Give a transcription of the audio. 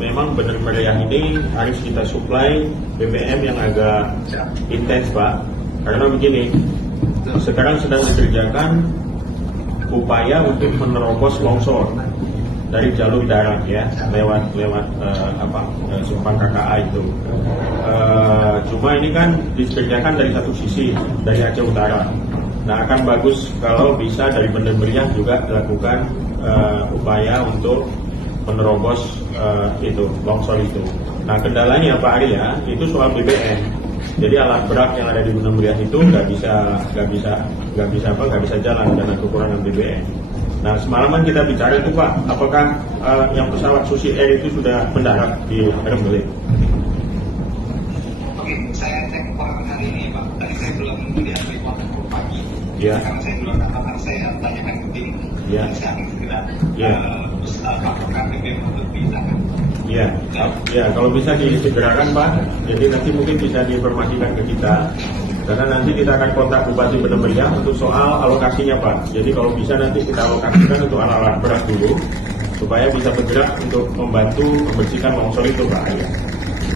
memang Bener Meriah ini harus kita suplai BBM yang agak intens, Pak. Karena begini, sekarang sedang dikerjakan upaya untuk menerobos longsor dari jalur darat ya, lewat simpang KKA itu. Cuma ini kan dikerjakan dari satu sisi, dari Aceh Utara. Nah, akan bagus kalau bisa dari Bener Meriah juga dilakukan upaya untuk menerobos longsor itu. Nah, kendalanya Pak Arya itu soal BBM. Jadi alat berat yang ada di Bener Meriah itu nggak bisa jalan karena kekurangan BBM. Nah, semalaman kita bicara itu Pak, apakah yang pesawat Susi Air itu sudah mendarat di Rembele? Oke, saya cek hari ini Pak. Tadi saya belum melihat report pagi. Ya. Karena saya belum dapat, saya tanyakan ke tim. Ya. Saya akan segera Ya. laporkan BBM untuk diisahkan. Ya, kalau bisa disegerakan Pak, jadi nanti mungkin bisa diinformasikan ke kita, karena nanti kita akan kontak Bupati Bener Meriah untuk soal alokasinya Pak. Jadi kalau bisa nanti kita alokasikan untuk alat-alat berat dulu, supaya bisa bergerak untuk membantu membersihkan longsor itu Pak.